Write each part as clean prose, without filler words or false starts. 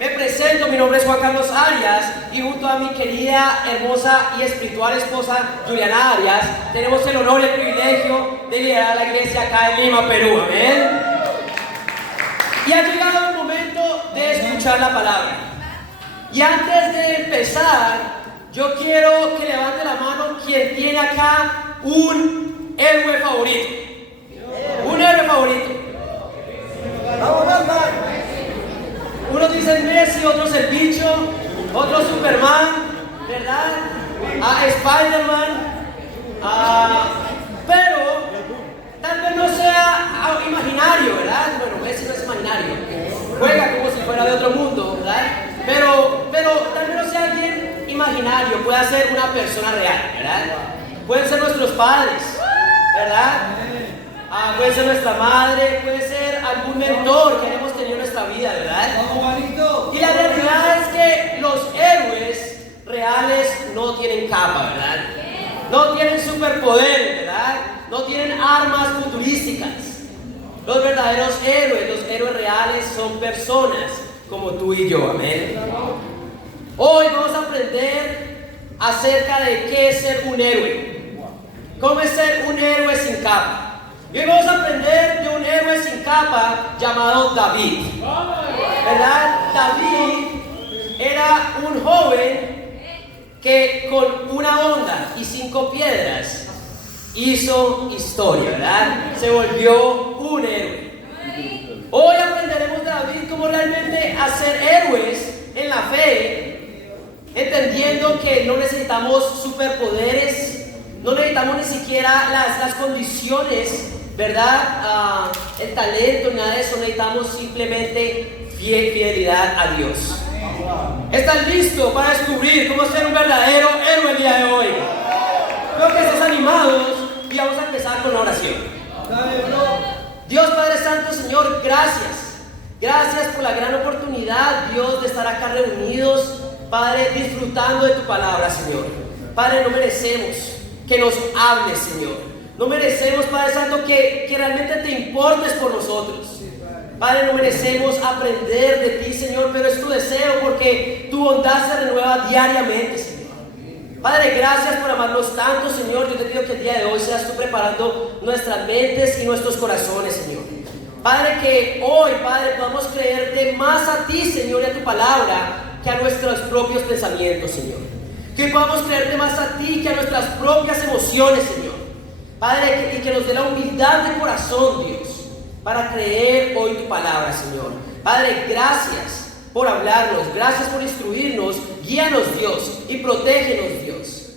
Me presento, mi nombre es Juan Carlos Arias y junto a mi querida, hermosa y espiritual esposa Juliana Arias tenemos el honor y el privilegio de liderar la iglesia acá en Lima, Perú. Amén. Y ha llegado el momento de escuchar la palabra. Y antes de empezar, yo quiero que levante la mano quien tiene acá un héroe favorito. Un héroe favorito. Unos dicen Messi, otros el bicho, otros Superman, ¿verdad? Spider-Man. Pero tal vez no sea imaginario, ¿verdad? Bueno, Messi no es imaginario. Juega como si fuera de otro mundo, ¿verdad? Pero tal vez no sea alguien imaginario, puede ser una persona real, ¿verdad? Pueden ser nuestros padres, ¿verdad? Puede ser nuestra madre, puede ser algún mentor que hemos tenido en nuestra vida, ¿verdad? Y la realidad es que los héroes reales no tienen capa, ¿verdad? No tienen superpoderes, ¿verdad? No tienen armas futurísticas. Los verdaderos héroes, los héroes reales son personas como tú y yo, amén. Hoy vamos a aprender acerca de qué es ser un héroe. ¿Cómo es ser un héroe sin capa? Y hoy vamos a aprender de un héroe sin capa llamado David. ¿Verdad? David era un joven que con una onda y 5 piedras hizo historia, ¿verdad? Se volvió un héroe. Hoy aprenderemos de David cómo realmente hacer héroes en la fe, entendiendo que no necesitamos superpoderes, no necesitamos ni siquiera las condiciones, ¿verdad? El talento, nada de eso. Necesitamos simplemente fidelidad a Dios. ¿Están listos para descubrir cómo ser un verdadero héroe el día de hoy? Creo que estás animados y vamos a empezar con la oración. Dios Padre Santo, Señor, gracias. Gracias por la gran oportunidad, Dios, de estar acá reunidos, Padre, disfrutando de tu palabra, Señor. Padre, no merecemos que nos hables, Señor. No merecemos, Padre Santo, que realmente te importes por nosotros. Padre, no merecemos aprender de ti, Señor, pero es tu deseo porque tu bondad se renueva diariamente, Señor. Padre, gracias por amarnos tanto, Señor. Yo te pido que el día de hoy seas tú preparando nuestras mentes y nuestros corazones, Señor. Padre, que hoy, Padre, podamos creerte más a ti, Señor, y a tu palabra que a nuestros propios pensamientos, Señor. Que podamos creerte más a ti que a nuestras propias emociones, Señor. Padre, y que nos dé la humildad de corazón, Dios, para creer hoy tu palabra, Señor. Padre, gracias por hablarnos, gracias por instruirnos, guíanos, Dios, y protégenos, Dios.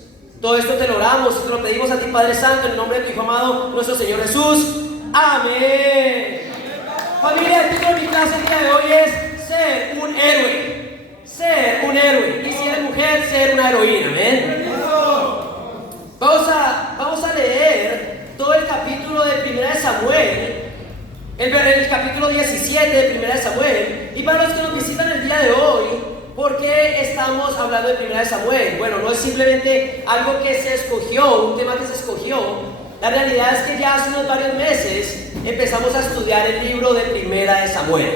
Todo esto te lo oramos y te lo pedimos a ti, Padre Santo, en el nombre de tu Hijo amado, nuestro Señor Jesús. Amén. Familia, el título de mi clase el día de hoy es ser un héroe. Ser un héroe. Y si eres mujer, ser una heroína. Amén. Vamos a leer todo el capítulo de 1 de Samuel, el capítulo 17 de 1 de Samuel. Y para los que nos visitan el día de hoy, ¿por qué estamos hablando de 1 de Samuel? Bueno, no es simplemente algo que se escogió, un tema que se escogió. La realidad es que ya hace unos varios meses empezamos a estudiar el libro de 1 de Samuel.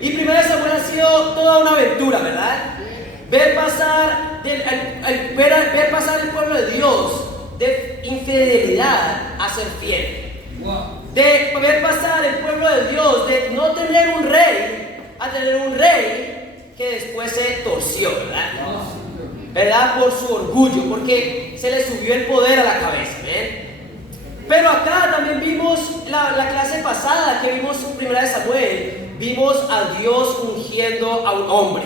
Y 1 de Samuel ha sido toda una aventura, ¿verdad? Ver pasar el pueblo de Dios de infidelidad a ser fiel. De ver pasar el pueblo de Dios de no tener un rey a tener un rey que después se torció, ¿verdad? Por su orgullo, porque se le subió el poder a la cabeza, Pero acá también vimos la clase pasada que vimos en 1 de Samuel, vimos a Dios ungiendo a un hombre.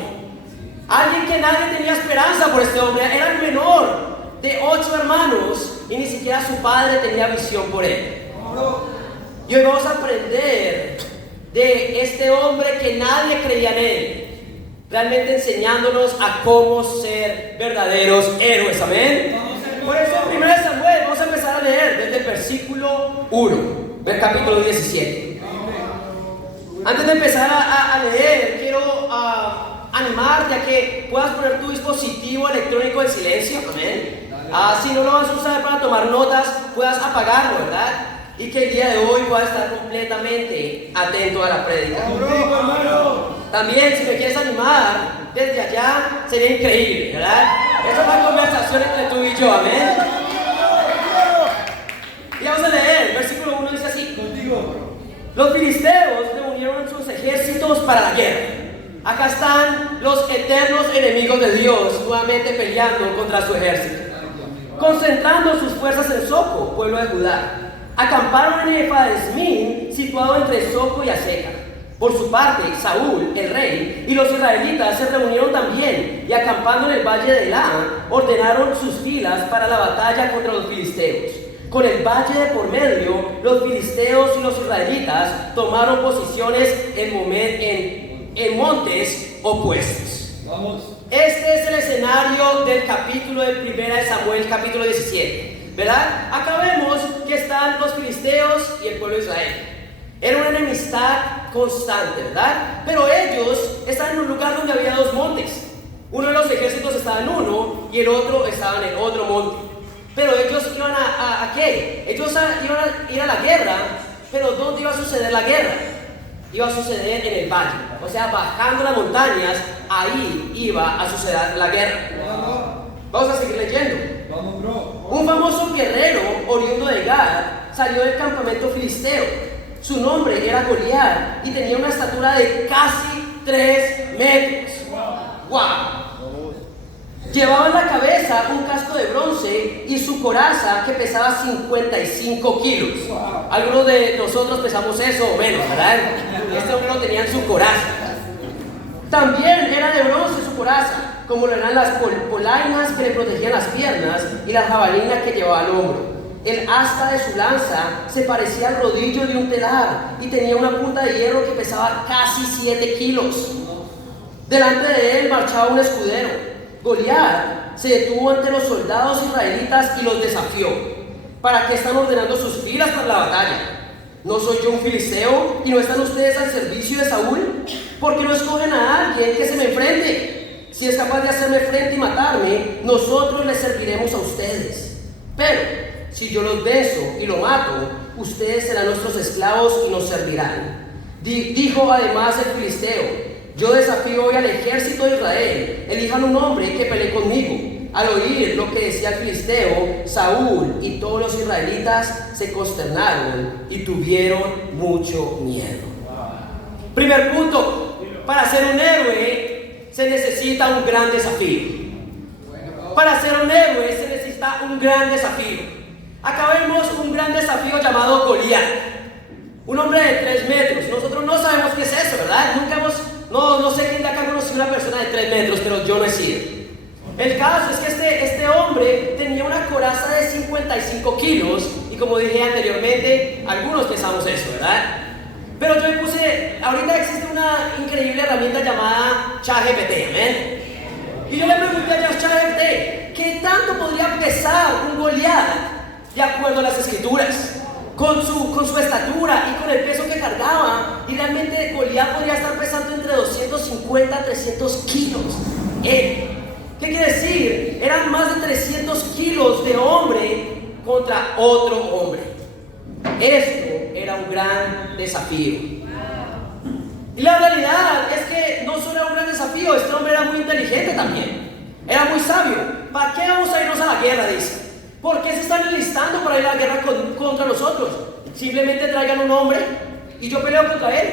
Alguien que nadie tenía esperanza por este hombre, era el menor de 8 hermanos y ni siquiera su padre tenía visión por él. Y hoy vamos a aprender de este hombre que nadie creía en él, realmente enseñándonos a cómo ser verdaderos héroes, amén. Por eso en 1 de Samuel vamos a empezar a leer desde el versículo 1 del capítulo 17. Antes de empezar a leer, quiero animarte a que puedas poner tu dispositivo electrónico en silencio, amén. Si no lo vas a usar para tomar notas, puedas apagarlo, ¿verdad? Y que el día de hoy puedas estar completamente atento a la prédica. También, si me quieres animar desde allá, sería increíble, ¿verdad? Esa es una conversación entre tú y yo, amén. Y vamos a leer, versículo 1 dice así: los filisteos reunieron sus ejércitos para la guerra. Acá están los eternos enemigos de Dios nuevamente peleando contra su ejército. Concentrando sus fuerzas en Soco, pueblo de Judá, acamparon en Efadesmín, situado entre Soco y Azeca. Por su parte, Saúl, el rey, y los israelitas se reunieron también, y acampando en el valle de Elá, ordenaron sus filas para la batalla contra los filisteos. Con el valle de por medio, los filisteos y los israelitas tomaron posiciones en montes opuestos. Vamos. Este es el escenario del capítulo de 1 de Samuel, capítulo 17, ¿verdad? Acá vemos que están los filisteos y el pueblo de Israel. Era una enemistad constante, ¿verdad? Pero ellos estaban en un lugar donde había dos montes. Uno de los ejércitos estaba en uno y el otro estaba en el otro monte. Pero ellos iban ¿a qué? Ellos iban a ir a la guerra, pero ¿dónde iba a suceder la guerra? Iba a suceder en el valle, o sea, bajando las montañas, ahí iba a suceder la guerra. Vamos a seguir leyendo. Vamos, bro. Un famoso guerrero oriundo de Gad salió del campamento filisteo. Su nombre era Goliat y tenía una estatura de casi 3 metros. ¡Wow! Llevaba en la cabeza un casco de bronce y su coraza que pesaba 55 kilos. Algunos de nosotros pesamos eso o menos, ¿verdad? Este hombre lo tenía en su coraza. También era de bronce su coraza, como lo eran las polainas que le protegían las piernas y la jabalina que llevaba al hombro. El asta de su lanza se parecía al rodillo de un telar y tenía una punta de hierro que pesaba casi 7 kilos. Delante de él marchaba un escudero. Goliat se detuvo ante los soldados israelitas y los desafió. ¿Para qué están ordenando sus filas para la batalla? ¿No soy yo un filisteo y no están ustedes al servicio de Saúl? ¿Por qué no escogen a alguien que se me enfrente? Si es capaz de hacerme frente y matarme, nosotros les serviremos a ustedes. Pero si yo los beso y lo mato, ustedes serán nuestros esclavos y nos servirán. Dijo además el filisteo: yo desafío hoy al ejército de Israel, elijan un hombre que pelee conmigo. Al oír lo que decía el filisteo, Saúl y todos los israelitas se consternaron y tuvieron mucho miedo. Primer punto: para ser un héroe se necesita un gran desafío. Para ser un héroe se necesita un gran desafío. Acá vemos un gran desafío llamado Goliat, un hombre de 3 metros. Nosotros no sabemos qué es eso, ¿verdad? No sé quién de acá conoció una persona de 3 metros, pero yo no he sido. El caso es que este hombre tenía una coraza de 55 kilos y, como dije anteriormente, algunos pensamos eso, ¿verdad? Pero yo me puse, ahorita existe una increíble herramienta llamada ChatGPT, ¿amén? Y yo le pregunté a ChatGPT, ¿qué tanto podría pesar un Goliat de acuerdo a las escrituras? Con su estatura y con el peso que cargaba, y realmente Goliat podría estar pesando entre 250 a 300 kilos. ¿Qué quiere decir? Eran más de 300 kilos de hombre contra otro hombre. Esto era un gran desafío. Y la realidad es que no solo era un gran desafío, este hombre era muy inteligente también. Era muy sabio. ¿Para qué vamos a irnos a la guerra? Dice. ¿Por qué se están enlistando para ir a la guerra contra nosotros? Simplemente traigan un hombre y yo peleo contra él.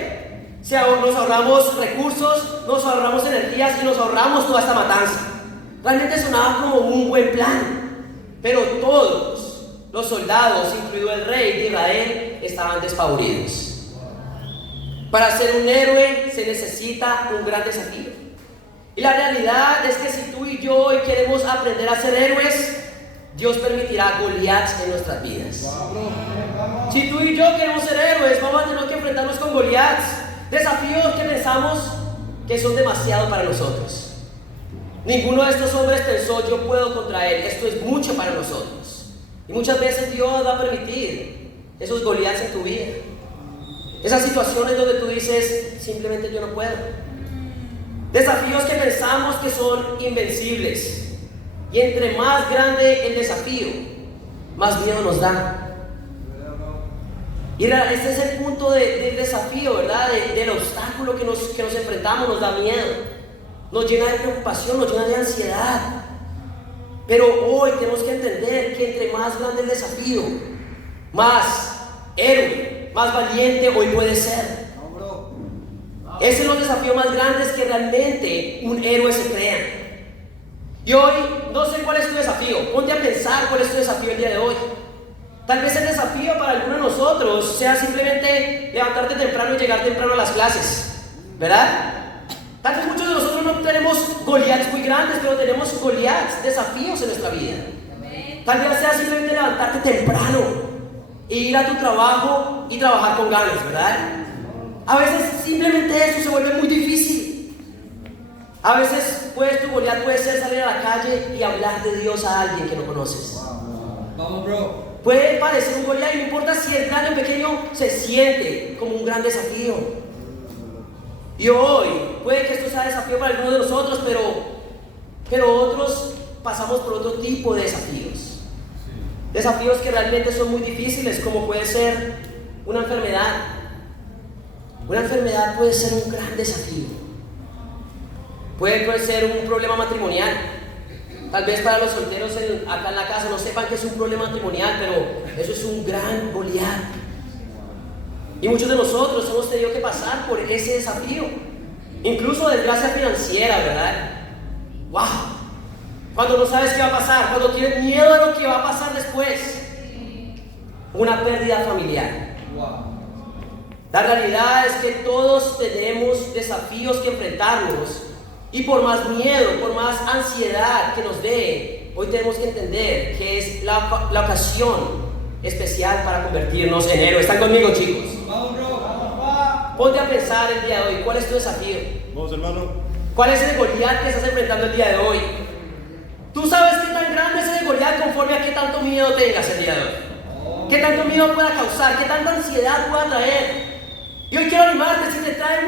Nos ahorramos recursos, nos ahorramos energías y nos ahorramos toda esta matanza. Realmente sonaba como un buen plan. Pero todos los soldados, incluido el rey de Israel, estaban despavoridos. Para ser un héroe se necesita un gran desafío. Y la realidad es que si tú y yo hoy queremos aprender a ser héroes, Dios permitirá Goliats en nuestras vidas. Si tú y yo queremos ser héroes, vamos a tener que enfrentarnos con Goliats, desafíos que pensamos que son demasiado para nosotros. Ninguno de estos hombres pensó: yo puedo contra él, esto es mucho para nosotros. Y muchas veces Dios va a permitir esos Goliats en tu vida, esas situaciones donde tú dices: simplemente yo no puedo. Desafíos que pensamos que son invencibles. Y entre más grande el desafío, más miedo nos da. Y este es el punto del desafío, ¿verdad? Del obstáculo. obstáculo que nos enfrentamos nos da miedo, nos llena de preocupación, nos llena de ansiedad. Pero hoy tenemos que entender que entre más grande el desafío, más héroe, más valiente hoy puede ser. Ese es los desafíos más grandes que realmente un héroe se crea. Y hoy no sé cuál es tu desafío. Ponte a pensar cuál es tu desafío el día de hoy. Tal vez el desafío para algunos de nosotros sea simplemente levantarte temprano y llegar temprano a las clases, ¿verdad? Tal vez muchos de nosotros no tenemos Goliaths muy grandes, pero tenemos Goliaths, desafíos en nuestra vida. Tal vez sea simplemente levantarte temprano e ir a tu trabajo y trabajar con ganas, ¿verdad? A veces simplemente eso se vuelve muy difícil. A veces tu Goliat puede ser salir a la calle y hablar de Dios a alguien que no conoces. Vamos, bro. Puede parecer un Goliat y no importa si es grande o pequeño, se siente como un gran desafío. Y hoy puede que esto sea desafío para algunos de nosotros, pero otros pasamos por otro tipo de desafíos. Desafíos que realmente son muy difíciles, como puede ser una enfermedad. Una enfermedad puede ser un gran desafío. Puede ser un problema matrimonial. Tal vez para los solteros acá en la casa no sepan que es un problema matrimonial, pero eso es un gran Goliat. Y muchos de nosotros hemos tenido que pasar por ese desafío. Incluso desgracia financiera, ¿verdad? ¡Wow! Cuando no sabes qué va a pasar, cuando tienes miedo de lo que va a pasar después. Una pérdida familiar. Wow. La realidad es que todos tenemos desafíos que enfrentarnos. Y por más miedo, por más ansiedad que nos dé, hoy tenemos que entender que es la ocasión especial para convertirnos en héroes. ¿Están conmigo, chicos? Vamos, bro. Ponte a pensar el día de hoy, ¿cuál es tu desafío? Vamos, hermano. ¿Cuál es el Goliat que estás enfrentando el día de hoy? Tú sabes qué tan grande es el Goliat conforme a qué tanto miedo tengas el día de hoy. ¿Qué tanto miedo pueda causar? ¿Qué tanta ansiedad pueda traer? Y hoy quiero animarte, si te trae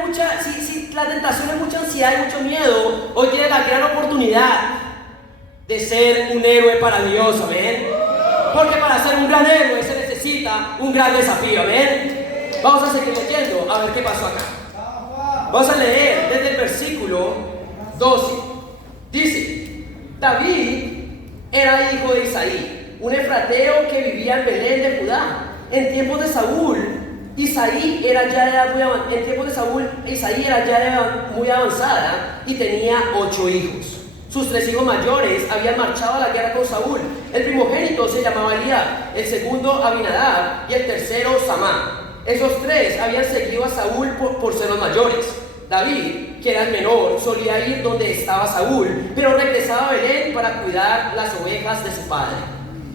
si la tentación es mucha ansiedad y mucho miedo, hoy tienes la gran oportunidad de ser un héroe para Dios, amén. Porque para ser un gran héroe se necesita un gran desafío, amén. Vamos a seguir leyendo, a ver qué pasó acá. Vamos a leer desde el versículo 12. Dice: David era hijo de Isaí, un efrateo que vivía en Belén de Judá. En tiempos de Saúl, Isaí era ya de edad muy avanzada y tenía 8 hijos. Sus 3 hijos mayores habían marchado a la guerra con Saúl. El primogénito se llamaba Eliab, el segundo Abinadab y el tercero Samá. Esos 3 habían seguido a Saúl por ser los mayores. David, que era el menor, solía ir donde estaba Saúl, pero regresaba a Belén para cuidar las ovejas de su padre.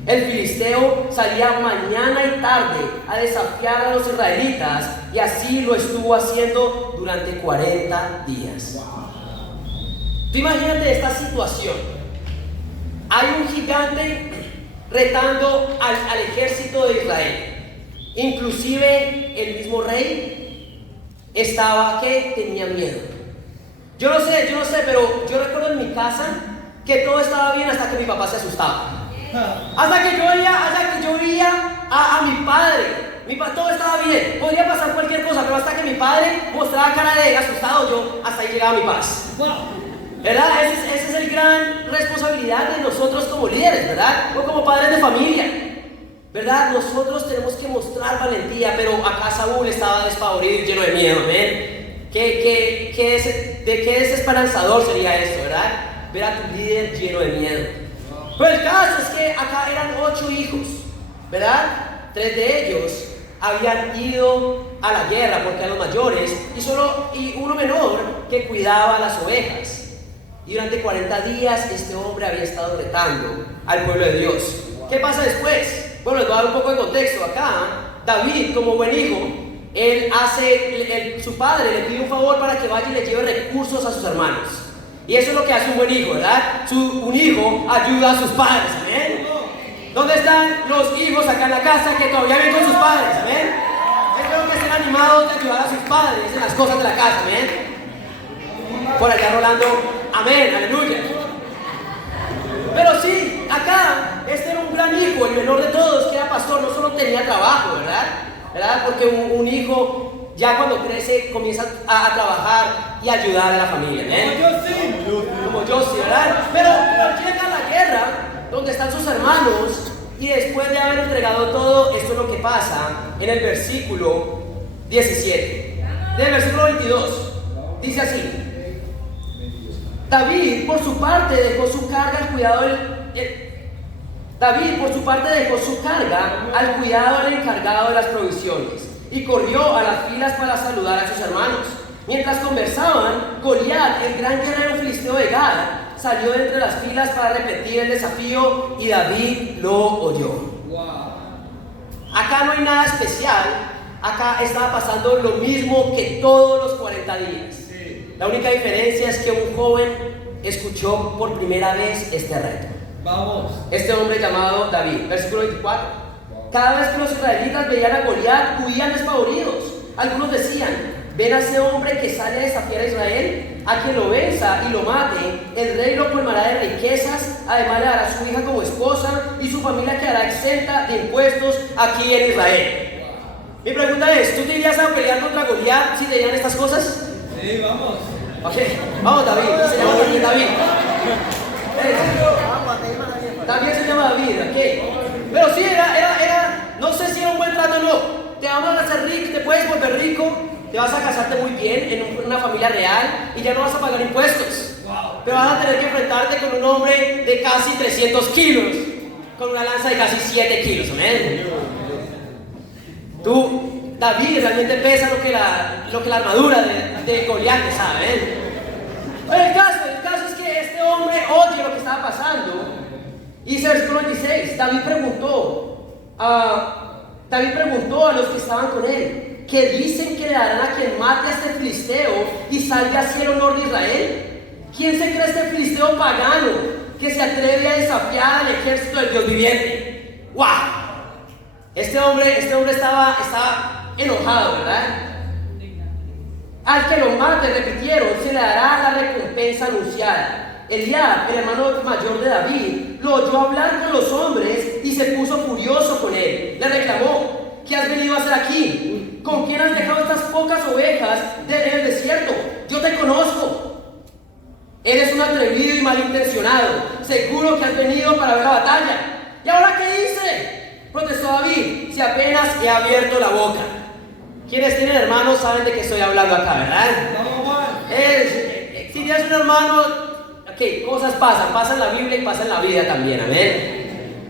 El filisteo salía mañana y tarde a desafiar a los israelitas, y así lo estuvo haciendo durante 40 días. Tú imagínate esta situación. Hay un gigante retando al ejército de Israel. Inclusive el mismo rey tenía miedo. Yo no sé, pero yo recuerdo en mi casa que todo estaba bien hasta que mi papá se asustaba. Hasta que yo veía a mi padre. Todo estaba bien, podría pasar cualquier cosa, pero hasta que mi padre mostraba cara de asustado, hasta ahí llegaba mi paz. ¿Verdad? Esa es la gran responsabilidad de nosotros como líderes, ¿verdad? O como padres de familia, ¿verdad? Nosotros tenemos que mostrar valentía, pero acá Saúl estaba despavorido y lleno de miedo, ¿ven? ¿Qué desesperanzador sería esto, ¿verdad? Ver a tu líder lleno de miedo. Pero el caso es que acá eran 8 hijos, ¿verdad? 3 de ellos habían ido a la guerra porque eran los mayores y uno menor que cuidaba las ovejas. Y durante 40 días este hombre había estado retando al pueblo de Dios. ¿Qué pasa después? Bueno, les voy a dar un poco de contexto. Acá, David, como buen hijo, su padre le pide un favor para que vaya y le lleve recursos a sus hermanos. Y eso es lo que hace un buen hijo, ¿verdad? Un hijo ayuda a sus padres, ¿amén? ¿Dónde están los hijos acá en la casa que todavía ven con sus padres, amén? Espero que estén animados de ayudar a sus padres en las cosas de la casa, amén. Por allá Rolando, amén, aleluya. Pero sí, acá, este era un gran hijo, el menor de todos, que era pastor, no solo tenía trabajo, ¿verdad? Porque un hijo ya cuando crece comienza a trabajar y ayudar a la familia. Como yo sí, ¿verdad? Pero llega a la guerra donde están sus hermanos y después de haber entregado todo, esto es lo que pasa en el versículo 17. Del versículo 22 dice así: David por su parte dejó su carga al cuidado del encargado de las provisiones y corrió a las filas para saludar a sus hermanos. Mientras conversaban, Goliat, el gran guerrero filisteo de Gad, salió de entre las filas para repetir el desafío y David lo oyó. Acá no hay nada especial, acá estaba pasando lo mismo que todos los 40 días. La única diferencia es que un joven escuchó por primera vez este reto. Vamos. Este hombre llamado David, versículo 24. Cada vez que los israelitas veían a Goliat, huían despavoridos. Algunos decían: ven a ese hombre que sale a desafiar a Israel, a quien lo venza y lo mate, el rey lo colmará de riquezas, además le dará a su hija como esposa y su familia quedará exenta de impuestos aquí en Israel. Mi pregunta es: ¿tú te irías a pelear contra Goliat si te dieran estas cosas? Sí, vamos. Ok, vamos David, se llama también David. También se llama David, ok. Pero sí, no sé si era un buen trato o no. Te vamos a hacer rico, te puedes volver rico, te vas a casarte muy bien en una familia real y ya no vas a pagar impuestos. Pero vas a tener que enfrentarte con un hombre de casi 300 kilos, con una lanza de casi 7 kilos, ¿amén? David realmente pesa lo que la armadura de Goliat pesa, ¿amén? El caso es que este hombre oye lo que estaba pasando. Y dice el versículo 26, David preguntó a los que estaban con él: ¿qué dicen que le darán a quien mate a este filisteo y salga así el honor de Israel? ¿Quién se cree este filisteo pagano que se atreve a desafiar al ejército del Dios viviente? ¡Wow! Este hombre estaba enojado, ¿verdad? Al que lo mate, repitieron, se le dará la recompensa anunciada. Eliab, el hermano mayor de David, lo oyó hablar con los hombres y se puso furioso con él. Le reclamó: ¿qué has venido a hacer aquí? ¿Con quién has dejado estas pocas ovejas en el desierto? Yo te conozco. Eres un atrevido y malintencionado. Seguro que has venido para ver la batalla. ¿Y ahora qué hice?, protestó David, si apenas he abierto la boca. Quienes tienen hermanos saben de qué estoy hablando acá, ¿verdad? Si tienes un hermano, ok, cosas pasan en la Biblia y pasan en la vida también, amén.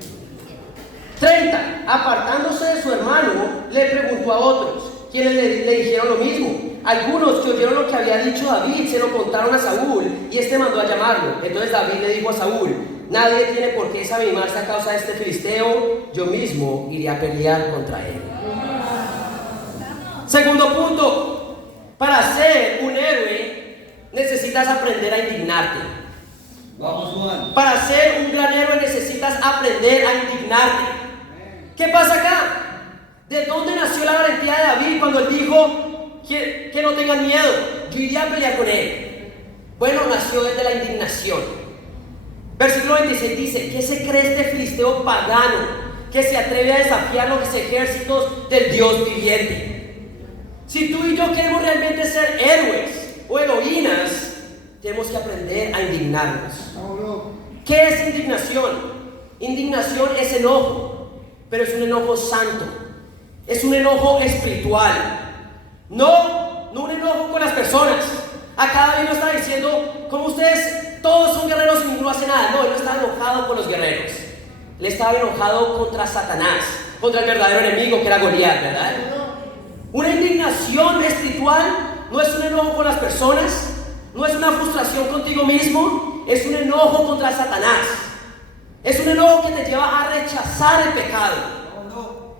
30. Apartándose de su hermano, le preguntó a otros, quienes le dijeron lo mismo. Algunos que oyeron lo que había dicho David se lo contaron a Saúl y este mandó a llamarlo. Entonces David le dijo a Saúl: nadie tiene por qué desanimarse a causa de este filisteo, yo mismo iré a pelear contra él. Segundo punto: para ser un héroe necesitas aprender a indignarte. Vamos, Juan. Para ser un gran héroe necesitas aprender a indignarte. ¿Qué pasa acá? ¿De dónde nació la valentía de David cuando él dijo que no tengan miedo, yo iría a pelear con él? Bueno, nació desde la indignación. Versículo 26 dice: ¿qué se cree este filisteo pagano que se atreve a desafiar los ejércitos del Dios viviente? Si tú y yo queremos realmente ser héroes o heroínas, tenemos que aprender a indignarnos. ¿Qué es indignación? Indignación es enojo, pero es un enojo santo, es un enojo espiritual, no un enojo con las personas. Acá David no está diciendo: como ustedes todos son guerreros y ninguno hace nada. No, él no estaba enojado con los guerreros, él estaba enojado contra Satanás, contra el verdadero enemigo que era Goliat, ¿verdad? Una indignación espiritual no es un enojo con las personas, no es una frustración contigo mismo, es un enojo contra Satanás. Es un enojo que te lleva a rechazar el pecado.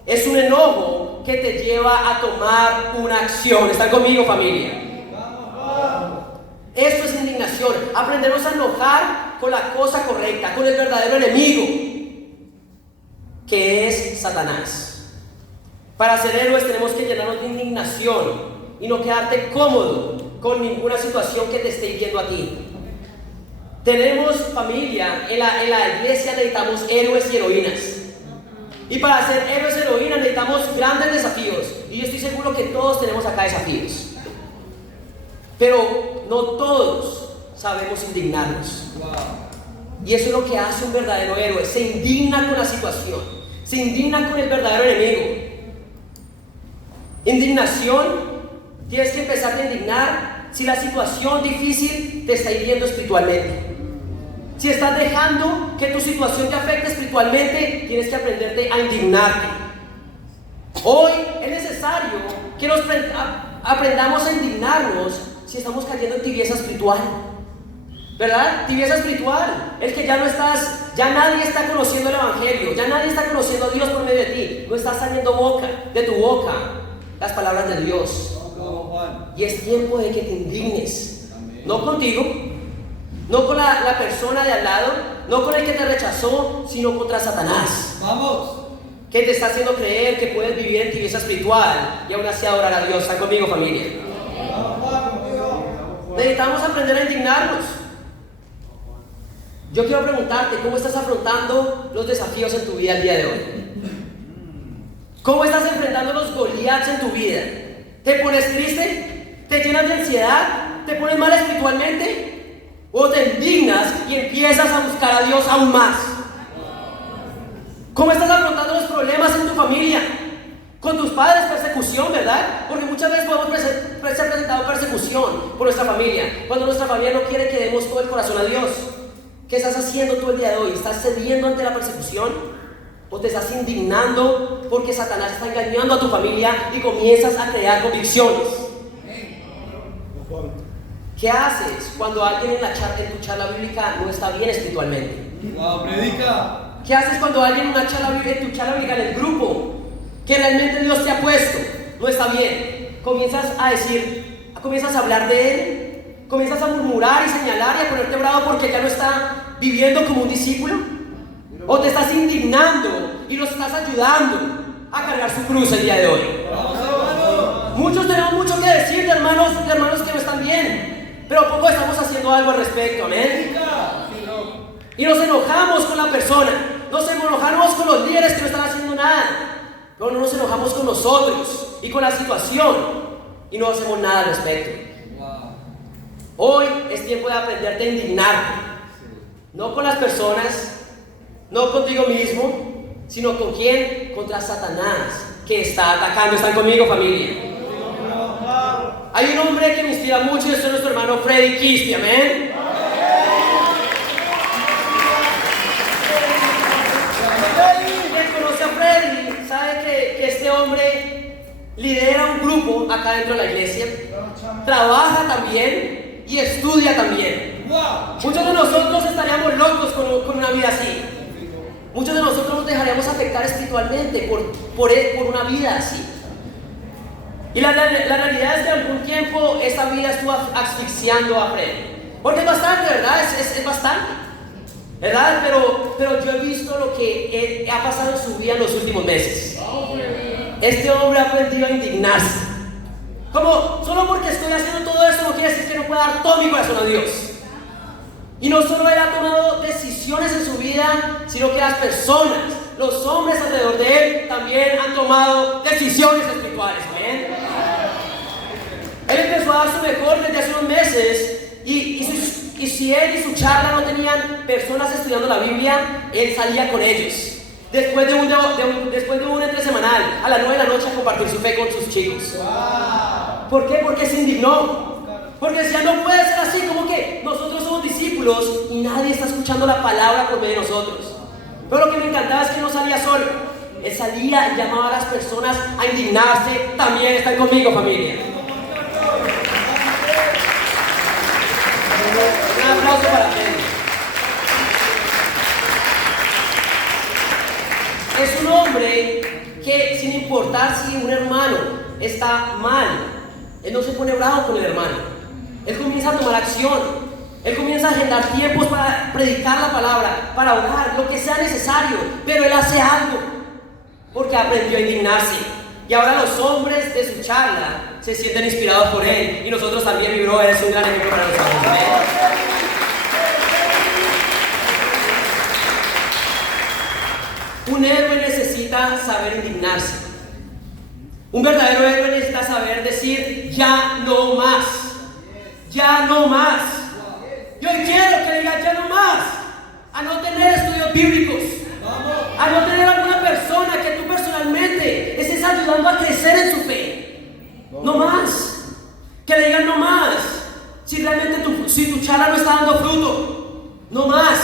Es un enojo que te lleva a tomar una acción. ¿Están conmigo, familia? Esto es indignación. Aprendemos a enojar con la cosa correcta, con el verdadero enemigo, que es Satanás. Para ser héroes tenemos que llenarnos de indignación y no quedarte cómodo con ninguna situación que te esté hiriendo a ti. Tenemos, familia, en la iglesia necesitamos héroes y heroínas. Y para ser héroes y heroínas necesitamos grandes desafíos. Y Y yo estoy seguro que todos tenemos acá desafíos. Pero no todos sabemos indignarnos. Wow. Y eso es lo que hace un verdadero héroe. Se indigna con la situación. Se indigna con el verdadero enemigo. Indignación, tienes que empezar a indignar si la situación difícil te está hiriendo espiritualmente. Si estás dejando que tu situación te afecte espiritualmente, tienes que aprenderte a indignarte. Hoy es necesario que nos aprendamos a indignarnos si estamos cayendo en tibieza espiritual. ¿Verdad? Tibieza espiritual. Es que ya nadie está conociendo el Evangelio, ya nadie está conociendo a Dios por medio de ti. No está saliendo de tu boca las palabras de Dios. Y es tiempo de que te indignes. No contigo, no con la persona de al lado, no con el que te rechazó, sino contra Satanás. Vamos. Que te está haciendo creer que puedes vivir en tibieza espiritual y aún así adorar a Dios. ¿Están conmigo, familia? Necesitamos aprender a indignarnos. Yo quiero preguntarte, ¿cómo estás afrontando los desafíos en tu vida el día de hoy? ¿Cómo estás enfrentando los Goliaths en tu vida? ¿Te pones triste? ¿Te llenas de ansiedad? ¿Te pones mal espiritualmente? ¿O te indignas y empiezas a buscar a Dios aún más? ¿Cómo estás afrontando los problemas en tu familia? Con tus padres, persecución, ¿verdad? Porque muchas veces podemos ser presentados persecución por nuestra familia. Cuando nuestra familia no quiere que demos todo el corazón a Dios. ¿Qué estás haciendo tú el día de hoy? ¿Estás cediendo ante la persecución? ¿O te estás indignando porque Satanás está engañando a tu familia y comienzas a crear convicciones? ¿Qué haces cuando alguien en tu charla bíblica no está bien espiritualmente? Wow, predica. ¿Qué haces cuando alguien en tu charla bíblica, en el grupo, que realmente Dios te ha puesto, no está bien? Comienzas a hablar de él, comienzas a murmurar y señalar y a ponerte bravo porque ya no está viviendo como un discípulo. O te estás indignando y los estás ayudando a cargar su cruz el día de hoy. Muchos tenemos mucho que decir de hermanos que no están bien, pero poco estamos haciendo algo al respecto, amén. Y nos enojamos con la persona, nos enojamos con los líderes que no están haciendo nada, pero no nos enojamos con nosotros y con la situación y no hacemos nada al respecto. Hoy es tiempo de aprenderte a indignarte, no con las personas, no contigo mismo, sino con quién, contra Satanás, que está atacando. ¿Están conmigo, familia? Hay un hombre que me inspira mucho y es nuestro hermano Freddy Kisti, amén. Quien conoce a Freddy sabe que este hombre lidera un grupo acá dentro de la iglesia, trabaja también y estudia también. Muchos de nosotros estaríamos locos con una vida así. Muchos de nosotros nos dejaríamos afectar espiritualmente por una vida así. Y la realidad es que algún tiempo esta vida estuvo asfixiando a Freddy. Porque es bastante, ¿verdad? Es bastante, ¿verdad? Pero yo he visto lo que ha pasado en su vida en los últimos meses. Este hombre ha aprendido a indignarse. Como, solo porque estoy haciendo todo esto no quiere decir que no pueda dar todo mi corazón a Dios. Y no solo él ha tomado decisiones en su vida, sino que las personas, los hombres alrededor de él, también han tomado decisiones espirituales. ¿Amén? Él empezó a dar su mejor desde hace unos meses y si él y su charla no tenían personas estudiando la Biblia, él salía con ellos. Después de un entresemanal, a las 9 de la noche, a compartir su fe con sus chicos. ¿Por qué? Porque se indignó. Porque decía, no puede ser así, como que nosotros somos discípulos y nadie está escuchando la palabra por medio de nosotros. Pero lo que me encantaba es que no salía solo. Él salía y llamaba a las personas a indignarse. También están conmigo, familia. Un aplauso para él. Es un hombre que, sin importar si un hermano está mal, él no se pone bravo con el hermano. Él comienza a tomar acción. Él comienza a agendar tiempos para predicar la palabra, para orar, lo que sea necesario. Pero él hace algo porque aprendió a indignarse. Y ahora los hombres de su charla se sienten inspirados por él. Y nosotros también, mi bro, eres un gran ejemplo para nosotros. Un héroe necesita saber indignarse. Un verdadero héroe necesita saber decir ya no más. Ya no más. Yo quiero que diga ya no más. A no tener estudios bíblicos. A no tener alguna persona que tú personalmente estés ayudando a crecer en su fe. No más. Que le digan no más. Si realmente si tu charla no está dando fruto. No más.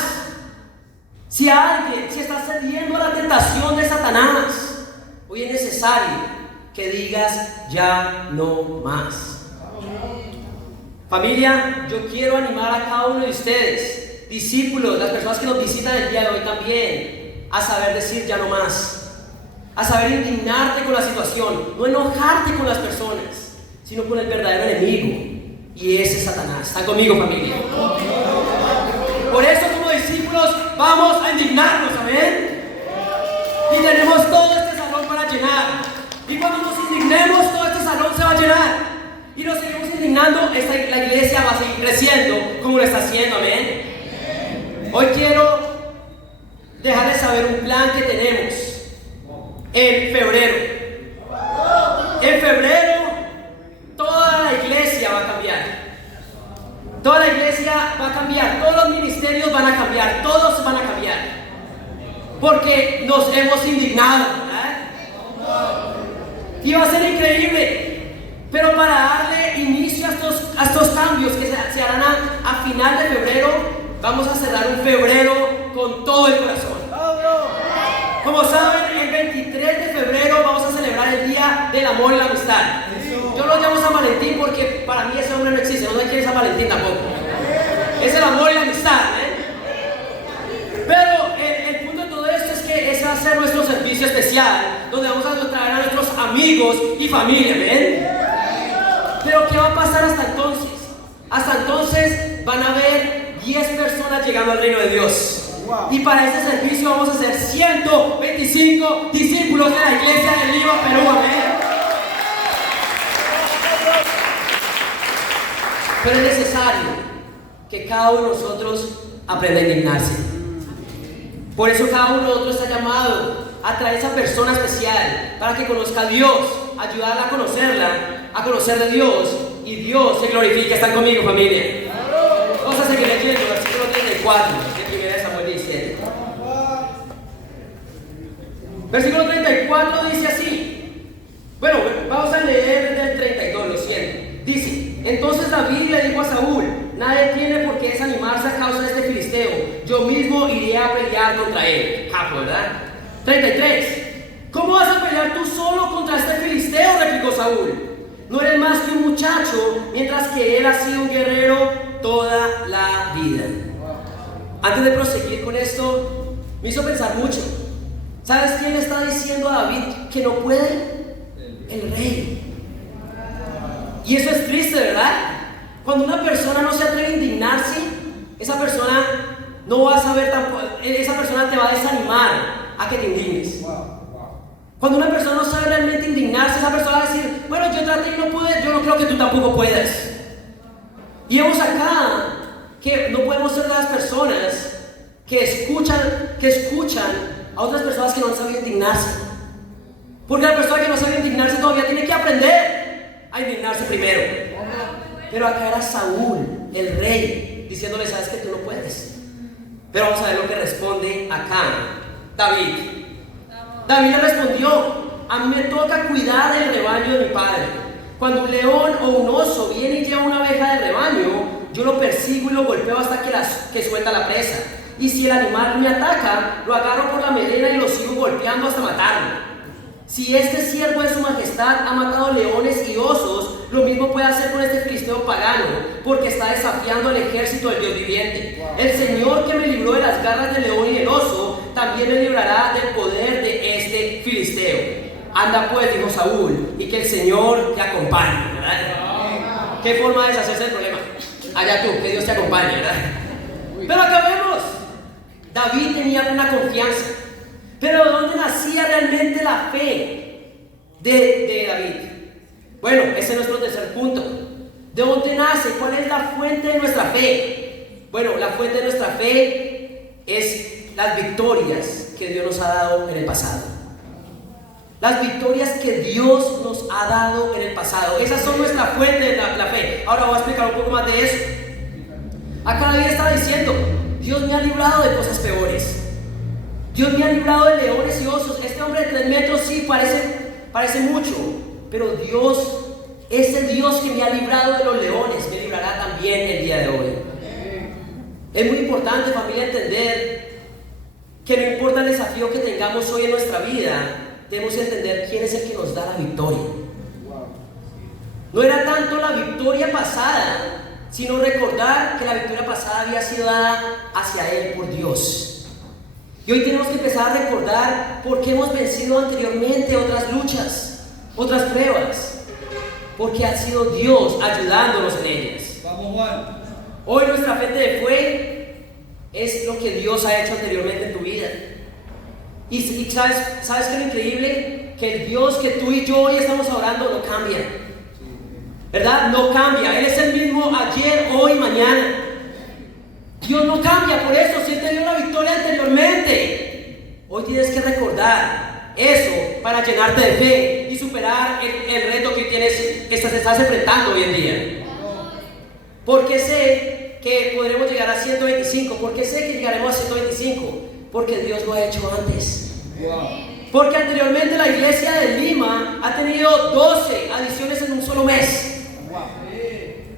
Si estás cediendo a la tentación de Satanás, hoy es necesario que digas ya no más. Familia, yo quiero animar a cada uno de ustedes, discípulos, las personas que nos visitan el día de hoy también, a saber decir ya no más, a saber indignarte con la situación, no enojarte con las personas, sino con el verdadero enemigo, y ese es Satanás. ¿Están conmigo, familia? Por eso, como discípulos, vamos a indignarnos, amén. Y tenemos todo este salón para llenar. Y cuando nos indignemos, todo este salón se va a llenar. Y nos seguimos indignando, la iglesia va a seguir creciendo como lo está haciendo, amén. Hoy quiero dejarles saber un plan que tenemos en febrero. En febrero, toda la iglesia va a cambiar. Toda la iglesia va a cambiar, todos los ministerios van a cambiar, todos van a cambiar. Porque nos hemos indignado, ¿verdad? Y va a ser increíble. Pero para darle inicio a estos cambios que se harán a final de febrero, vamos a cerrar un febrero con todo el corazón. Como saben, el 23 de febrero vamos a celebrar el Día del Amor y la Amistad. Yo lo llamo San Valentín porque para mí ese hombre no existe, no sé quién es San Valentín tampoco. Es el amor y la amistad, Pero el punto de todo esto es que ese va a ser nuestro servicio especial, donde vamos a traer a nuestros amigos y familia, ¿ven? Pero ¿qué va a pasar hasta entonces? Hasta entonces van a haber 10 personas llegando al reino de Dios. Y para este servicio vamos a hacer 125 discípulos de la iglesia de Lima, Perú, amén. Pero es necesario que cada uno de nosotros aprenda a indignarse. Por eso cada uno de nosotros está llamado a traer esa persona especial para que conozca a Dios, ayudarla a conocer de Dios y Dios se glorifique. ¿Están conmigo, familia? Vamos a seguir leyendo el versículo 34 de 1 Samuel 17. Versículo 34 dice así. Bueno, vamos a leer desde el 32, lo siento. Dice: entonces David le dijo a Saúl: nadie tiene por qué desanimarse a causa de este filisteo, yo mismo iré a pelear contra él. ¿Verdad? 33. ¿Cómo vas a pelear tú solo contra este filisteo?, replicó Saúl. No eres más que un muchacho, mientras que él ha sido un guerrero toda la vida. Antes de proseguir con esto, me hizo pensar mucho. ¿Sabes quién está diciendo a David que no puede? El rey. Y eso es triste, ¿verdad? Cuando una persona no se atreve a indignarse, esa persona no va a saber tampoco, esa persona te va a desanimar a que te indignes. Cuando una persona no sabe realmente indignarse, esa persona va a decir: bueno, yo traté y no pude, yo no creo que tú tampoco puedas. Y vemos acá que no podemos ser las personas que escuchan a otras personas que no han sabido indignarse. Porque la persona que no sabe indignarse todavía tiene que aprender a indignarse primero. Pero acá era Saúl, el rey, diciéndole: sabes que tú no puedes. Pero vamos a ver lo que responde acá David. David le respondió: a mí me toca cuidar del rebaño de mi padre. Cuando un león o un oso viene y lleva una oveja del rebaño, yo lo persigo y lo golpeo hasta que suelta la presa. Y si el animal me ataca, lo agarro por la melena y lo sigo golpeando hasta matarlo. Si este siervo de su majestad ha matado leones y osos, lo mismo puede hacer con este filisteo pagano, porque está desafiando al ejército del Dios viviente. El Señor que me libró de las garras del león y del oso, también me librará del poder de este filisteo. Anda pues, dijo Saúl, y que el Señor te acompañe, ¿verdad? ¿Qué forma de deshacerse del problema? Allá tú, que Dios te acompañe, ¿verdad? Pero acá vemos, David tenía una confianza. Pero ¿de dónde nacía realmente la fe de David? Bueno, ese es nuestro tercer punto. ¿De dónde nace? ¿Cuál es la fuente de nuestra fe? Bueno, la fuente de nuestra fe es las victorias que Dios nos ha dado en el pasado. las victorias que Dios nos ha dado en el pasado. Esas son nuestra fuente de la fe. Ahora voy a explicar un poco más de eso. Acá David estaba diciendo: Dios me ha librado de cosas peores. Dios me ha librado de leones y osos. Este hombre de 3 metros sí parece mucho, pero Dios, ese Dios que me ha librado de los leones, me librará también el día de hoy. Es muy importante, familia, entender que no importa el desafío que tengamos hoy en nuestra vida, debemos entender quién es el que nos da la victoria. No era tanto la victoria pasada, sino recordar que la victoria pasada había sido dada hacia Él por Dios. Y hoy tenemos que empezar a recordar por qué hemos vencido anteriormente otras luchas, otras pruebas, porque ha sido Dios ayudándonos en ellas. Vamos, Juan. Hoy nuestra fuente de fe es lo que Dios ha hecho anteriormente en tu vida. Y ¿sabes qué es lo increíble? Que el Dios que tú y yo hoy estamos orando no cambia, ¿verdad? No cambia. Él es el mismo ayer, hoy, mañana. Dios no cambia. Por eso, si Él te dio la victoria anteriormente, hoy tienes que recordar eso para llenarte de fe y superar el reto que estás enfrentando hoy en día. Porque sé que podremos llegar a 125. Porque sé que llegaremos a 125. Porque Dios lo ha hecho antes. Porque anteriormente la iglesia de Lima ha tenido 12 adiciones en un solo mes.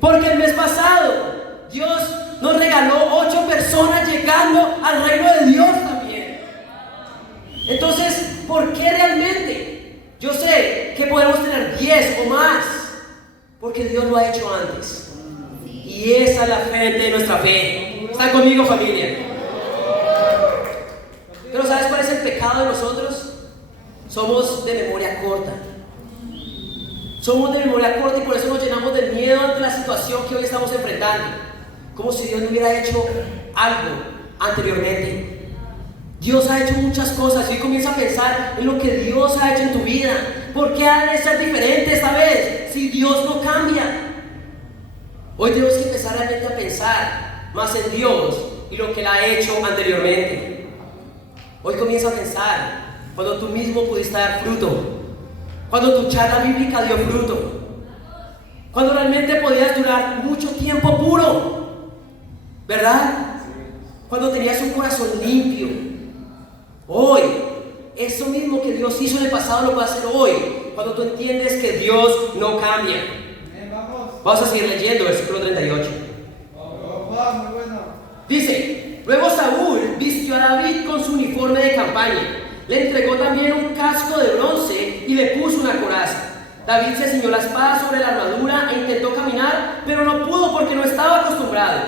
Porque el mes pasado Dios nos regaló 8 personas llegando al reino de Dios también. Entonces, ¿por qué realmente? Yo sé que podemos tener 10 o más, porque Dios lo ha hecho antes. Y esa es la fuente de nuestra fe. ¿Están conmigo, familia? Pero ¿sabes cuál es el pecado de nosotros? Somos de memoria corta. Somos de memoria corta y por eso nos llenamos de miedo ante la situación que hoy estamos enfrentando. Como si Dios no hubiera hecho algo anteriormente. Dios ha hecho muchas cosas y hoy comienza a pensar en lo que Dios ha hecho en tu vida. ¿Por qué ha de ser diferente esta vez si Dios no cambia? Hoy tenemos que empezar realmente a pensar más en Dios y lo que Él ha hecho anteriormente. Hoy comienza a pensar cuando tú mismo pudiste dar fruto, cuando tu charla bíblica dio fruto, cuando realmente podías durar mucho tiempo puro, ¿verdad? Cuando tenías un corazón limpio. Hoy, eso mismo que Dios hizo en el pasado lo puede hacer hoy, cuando tú entiendes que Dios no cambia. Vamos a seguir leyendo versículo 38. Dice: luego Saúl vistió a David con su uniforme de campaña, le entregó también un casco de bronce y le puso una coraza. David se ciñó la espada sobre la armadura e intentó caminar, pero no pudo porque no estaba acostumbrado.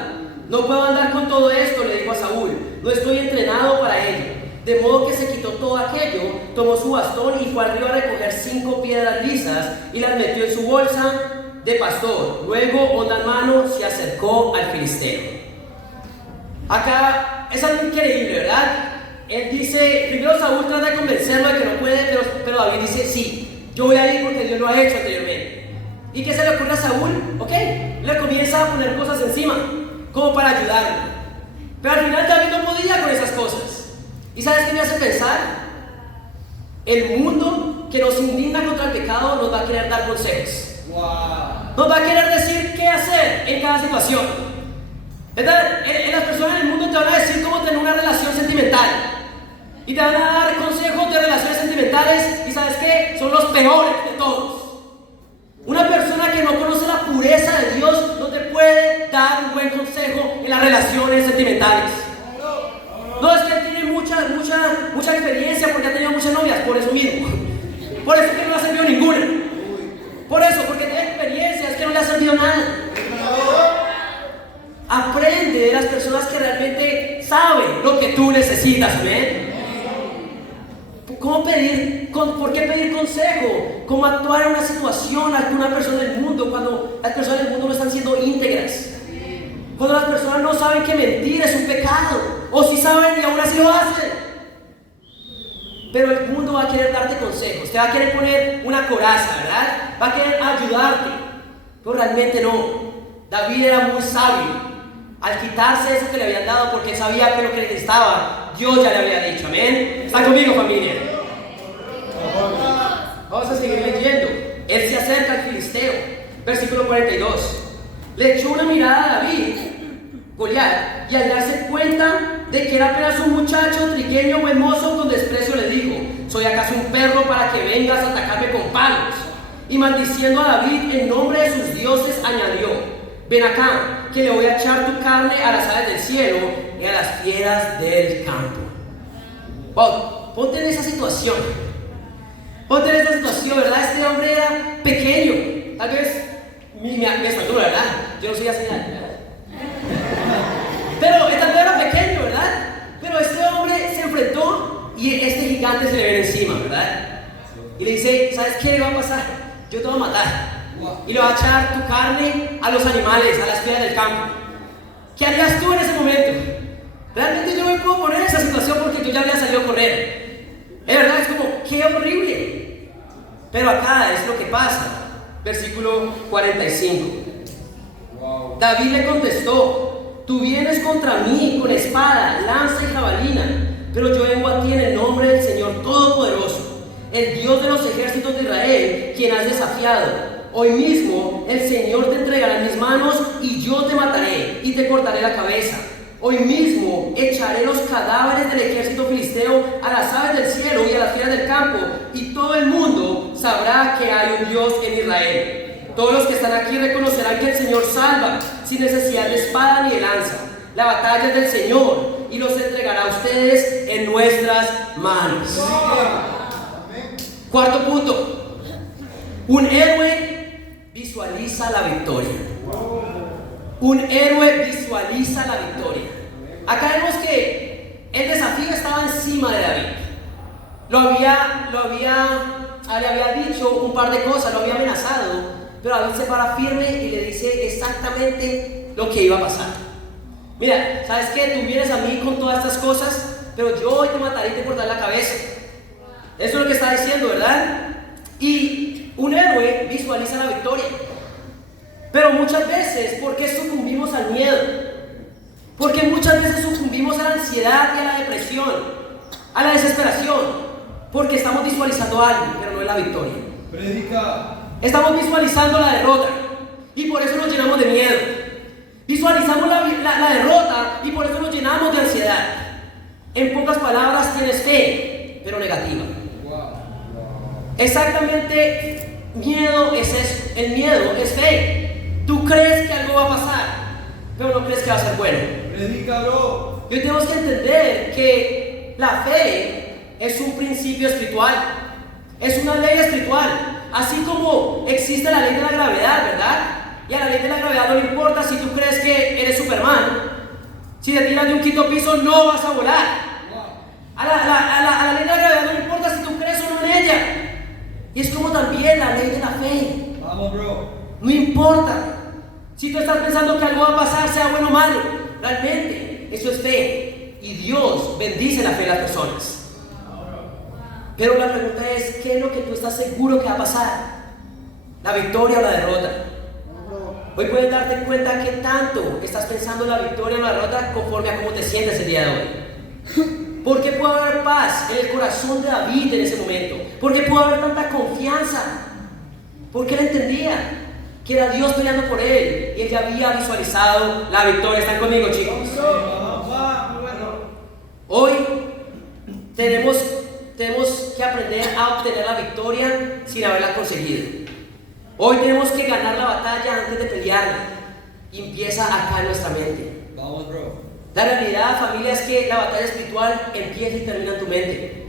No puedo andar con todo esto, le dijo a Saúl, no estoy entrenado para ello. De modo que se quitó todo aquello, tomó su bastón y fue al río a recoger 5 piedras lisas y las metió en su bolsa de pastor. Luego, onda en mano, se acercó al filisteo. Acá es algo increíble, ¿verdad? Él dice, primero Saúl trata de convencerlo de que no puede, pero David dice, sí, yo voy a ir porque Dios lo ha hecho anteriormente. ¿Y qué se le ocurre a Saúl? Ok, le comienza a poner cosas encima, como para ayudarlo. Pero al final David no podía con esas cosas. ¿Y sabes qué me hace pensar? El mundo que nos indigna contra el pecado nos va a querer dar consejos. Nos va a querer decir qué hacer en cada situación. ¿Verdad? Las personas en el mundo te van a decir cómo tener una relación sentimental. Y te van a dar consejos de relaciones sentimentales. ¿Y sabes qué? Son los peores de todos. Una persona que no conoce la pureza de Dios no te puede dar un buen consejo en las relaciones sentimentales. No, es que él tiene mucha experiencia porque ha tenido muchas novias, por eso mismo. Por eso es que no le ha servido ninguna. Por eso, porque tiene experiencia, es que no le ha servido nada. Aprende de las personas que realmente saben lo que tú necesitas, ¿ven? ¿Por qué pedir consejo? ¿Cómo actuar en una situación ante una persona del mundo cuando las personas del mundo no están siendo íntegras? Cuando las personas no saben que mentir es un pecado. O si saben y aún así lo hacen. Pero el mundo va a querer darte consejos. Te va a querer poner una coraza, ¿verdad? Va a querer ayudarte. Pero realmente no. David era muy sabio al quitarse eso que le habían dado, porque sabía que lo que necesitaba Dios ya le había dicho. Amén. ¿Están conmigo, familia? Vamos a seguir leyendo. Él se acerca al filisteo. Versículo 42. Le echó una mirada a David, Goliat, y al darse cuenta de que era apenas un muchacho trigueño o hermoso, con desprecio le dijo: ¿soy acaso un perro para que vengas a atacarme con palos? Y maldiciendo a David en nombre de sus dioses, añadió: ven acá, que le voy a echar tu carne a las aves del cielo y a las fieras del campo. Wow, ponte en esa situación. Ponte en esa situación, ¿verdad? Este hombre era pequeño, tal vez mi estatura, ¿verdad? Yo no soy así, ¿verdad? Pero tal vez era pequeño, ¿verdad? Pero este hombre se enfrentó y este gigante se le viene encima, ¿verdad? Y le dice: ¿sabes qué le va a pasar? Yo te voy a matar y le voy a echar tu carne a los animales, a las fieras del campo. ¿Qué harías tú en ese momento? Realmente yo me puedo poner en esa situación porque yo ya había salido a correr. Es verdad, es como, qué horrible. Pero acá es lo que pasa. Versículo 45. Wow. David le contestó: tú vienes contra mí con espada, lanza y jabalina, pero yo vengo a ti en el nombre del Señor Todopoderoso, el Dios de los ejércitos de Israel, quien has desafiado. Hoy mismo el Señor te entregará en mis manos y yo te mataré y te cortaré la cabeza. Hoy mismo echaré los cadáveres del ejército filisteo a las aves del cielo y a las fieras del campo, y todo el mundo sabrá que hay un Dios en Israel. Todos los que están aquí reconocerán que el Señor salva, sin necesidad de espada ni de lanza. La batalla es del Señor y los entregará a ustedes en nuestras manos. Cuarto punto: un héroe visualiza la victoria. Un héroe visualiza la victoria. Acá vemos que el desafío estaba encima de David. Le había dicho un par de cosas, lo había amenazado, pero David se para firme y le dice exactamente lo que iba a pasar. Mira, ¿sabes qué? Tú vienes a mí con todas estas cosas, pero yo hoy te mataré y te cortaré la cabeza. Eso es lo que está diciendo, ¿verdad? Y un héroe visualiza la victoria. Pero muchas veces, ¿por qué sucumbimos al miedo? Porque muchas veces sucumbimos a la ansiedad y a la depresión, a la desesperación, porque estamos visualizando algo, pero no es la victoria. Predica. Estamos visualizando la derrota y por eso nos llenamos de miedo. Visualizamos la derrota y por eso nos llenamos de ansiedad. En pocas palabras, tienes fe, pero negativa. Exactamente, miedo es eso. El miedo es fe. Tú crees que algo va a pasar, pero no crees que va a ser bueno. Predícalo. Y tenemos que entender que la fe es un principio espiritual, es una ley espiritual. Así como existe la ley de la gravedad, ¿verdad? Y a la ley de la gravedad no le importa si tú crees que eres Superman. Si te tiras de un quinto piso no vas a volar. A la ley de la gravedad no le importa si tú crees o no en ella. Y es como también la ley de la fe. Vamos, bro. No importa si tú estás pensando que algo va a pasar, sea bueno o malo. Realmente eso es fe. Y Dios bendice la fe de las personas. Pero la pregunta es: ¿qué es lo que tú estás seguro que va a pasar? ¿La victoria o la derrota? Hoy puedes darte cuenta que tanto estás pensando en la victoria o la derrota conforme a cómo te sientes el día de hoy. ¿Por qué pudo haber paz en el corazón de David en ese momento? ¿Por qué pudo haber tanta confianza? Porque él entendía que era Dios peleando por él y él ya había visualizado la victoria. ¿Están conmigo, chicos? Hoy tenemos que aprender a obtener la victoria sin haberla conseguido. Hoy tenemos que ganar la batalla antes de pelearla. Y empieza acá en nuestra mente. Vamos, bro. La realidad, familia, es que la batalla espiritual empieza y termina en tu mente.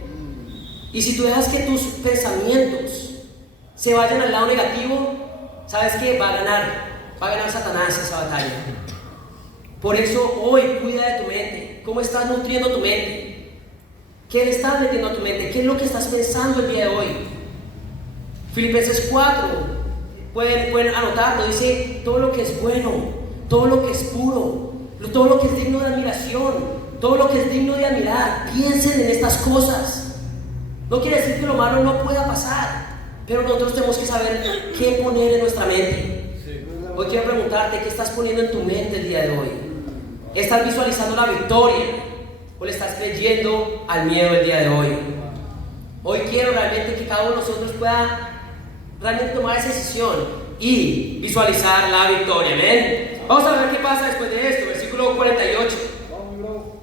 Y si tú dejas que tus pensamientos se vayan al lado negativo, ¿sabes qué? Va a ganar Satanás esa batalla. Por eso hoy cuida de tu mente. ¿Cómo estás nutriendo tu mente? ¿Qué le estás metiendo a tu mente? ¿Qué es lo que estás pensando el día de hoy? Filipenses 4, pueden anotarlo, dice: todo lo que es bueno, todo lo que es puro, todo lo que es digno de admiración, todo lo que es digno de admirar, piensen en estas cosas. No quiere decir que lo malo no pueda pasar, pero nosotros tenemos que saber qué poner en nuestra mente. Hoy quiero preguntarte: ¿qué estás poniendo en tu mente el día de hoy? ¿Estás visualizando la victoria o le estás creyendo al miedo el día de hoy? Hoy quiero realmente que cada uno de nosotros pueda realmente tomar esa decisión y visualizar la victoria. Amén. Vamos a ver qué pasa después de esto. Versículo 48.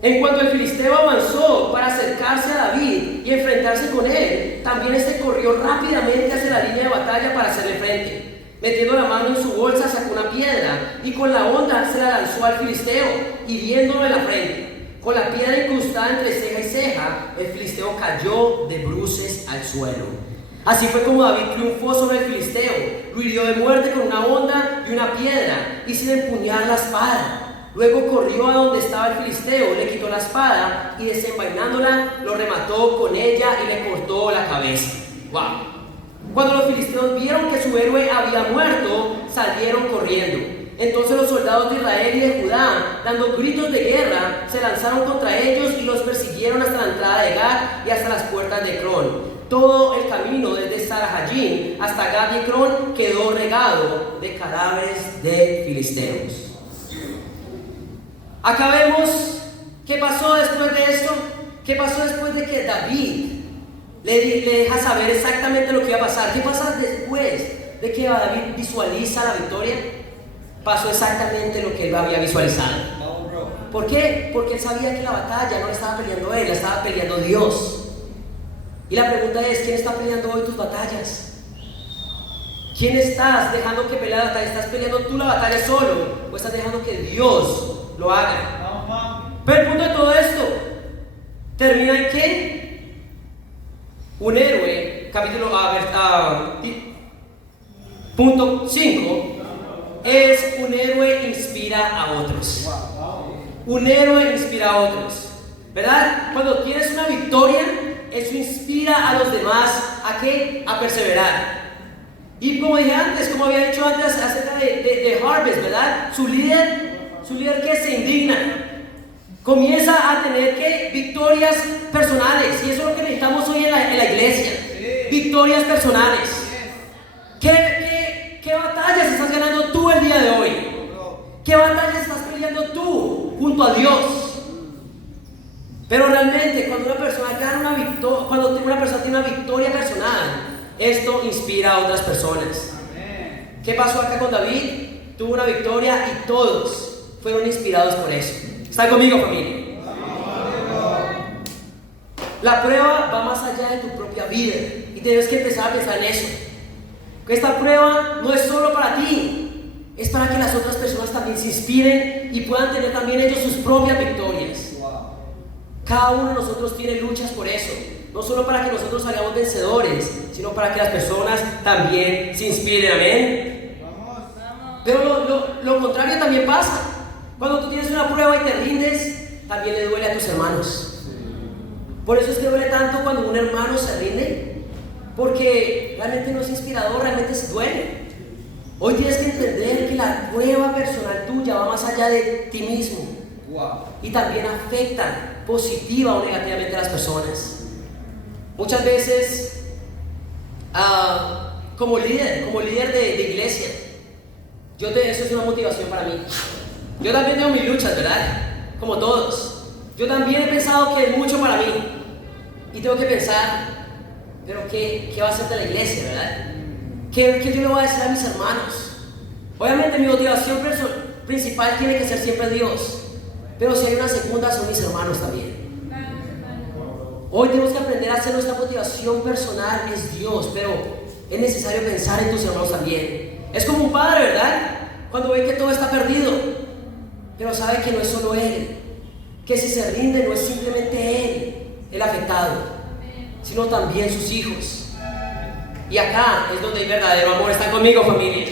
En cuanto el filisteo avanzó para acercarse a David y enfrentarse con él, también este corrió rápidamente hacia la línea de batalla para hacerle frente. Metiendo la mano en su bolsa, sacó una piedra y con la honda se la lanzó al filisteo, hiriéndolo en la frente. Con la piedra incrustada entre ceja y ceja, el filisteo cayó de bruces al suelo. Así fue como David triunfó sobre el filisteo. Lo hirió de muerte con una honda y una piedra y sin empuñar la espada. Luego corrió a donde estaba el filisteo, le quitó la espada y desenvainándola lo remató con ella y le cortó la cabeza. ¡Wow! Cuando los filisteos vieron que su héroe había muerto, salieron corriendo. Entonces los soldados de Israel y de Judá, dando gritos de guerra, se lanzaron contra ellos y los persiguieron hasta la entrada de Gad y hasta las puertas de Ecrón. Todo el camino desde Sarajayim hasta Gad y Ecrón quedó regado de cadáveres de filisteos. Acá vemos qué pasó después de esto. ¿Qué pasó después de que David le deja saber exactamente lo que iba a pasar? ¿Qué pasa después de que David visualiza la victoria? Pasó exactamente lo que él había visualizado. ¿Por qué? Porque él sabía que la batalla no la estaba peleando él, la estaba peleando Dios. Y la pregunta es, ¿quién está peleando hoy tus batallas? ¿Quién estás dejando que pelee la batalla? ¿Estás peleando tú la batalla solo o estás dejando que Dios lo haga? Pero el punto de todo esto termina en que un héroe, punto 5, es un héroe inspira a otros. Un héroe inspira a otros, ¿verdad? Cuando tienes una victoria, eso inspira a los demás ¿a qué? A perseverar. Y como dije antes, como había dicho antes acerca de Harvest, ¿verdad? Su líder que se indigna, comienza a tener que victorias personales, y eso es lo que necesitamos hoy en la iglesia. Victorias personales. ¿Qué batallas estás ganando tú el día de hoy? ¿Qué batallas estás peleando tú junto a Dios? Pero realmente cuando una persona gana una victoria, cuando una persona tiene una victoria personal, esto inspira a otras personas. ¿Qué pasó acá con David? Tuvo una victoria y todos fueron inspirados por eso. ¿Están conmigo, familia? La prueba va más allá de tu propia vida y tienes que empezar a pensar en eso. Que esta prueba no es solo para ti, es para que las otras personas también se inspiren y puedan tener también ellos sus propias victorias. Cada uno de nosotros tiene luchas por eso, no solo para que nosotros salgamos vencedores, sino para que las personas también se inspiren. Amén. Pero lo contrario también pasa. Cuando tú tienes una prueba y te rindes, también le duele a tus hermanos. Por eso es que duele tanto cuando un hermano se rinde, porque realmente no es inspirador, realmente se duele. Hoy tienes que entender que la prueba personal tuya va más allá de ti mismo y también afecta positiva o negativamente a las personas. Muchas veces, como líder de iglesia, eso es una motivación para mí. Yo también tengo mis luchas, ¿verdad? Como todos. Yo también he pensado que es mucho para mí y tengo que pensar, pero ¿qué va a hacer de la iglesia, verdad? ¿Qué yo le voy a decir a mis hermanos? Obviamente mi motivación principal tiene que ser siempre Dios, pero si hay una segunda son mis hermanos también. Hoy tenemos que aprender a hacer nuestra motivación personal es Dios, pero es necesario pensar en tus hermanos también. Es como un padre, ¿verdad? Cuando ve que todo está perdido, pero sabe que no es solo él, que si se rinde no es simplemente él el afectado, sino también sus hijos. Y acá es donde hay verdadero amor. ¿Están conmigo, familia?